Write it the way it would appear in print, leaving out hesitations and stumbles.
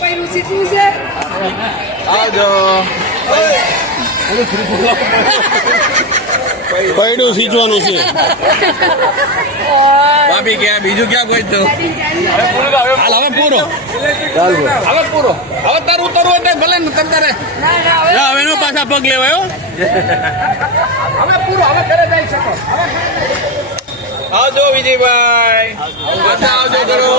પૈરું સીધું છે આવજો પૈડું સીચવાનું છે ભાભી ક્યાં બીજું ક્યાં કોઈ તો હાલ હવે પૂરો હવે પૂરો હવે તારું ઉતરવું એટલે ભલે ને તરતા રે હવે એનો પાછા પગ લેવાયો હવે પૂરો હવે ઘરે જઈ શકો આવજો વિજયભાઈ પાછા આવજો કરો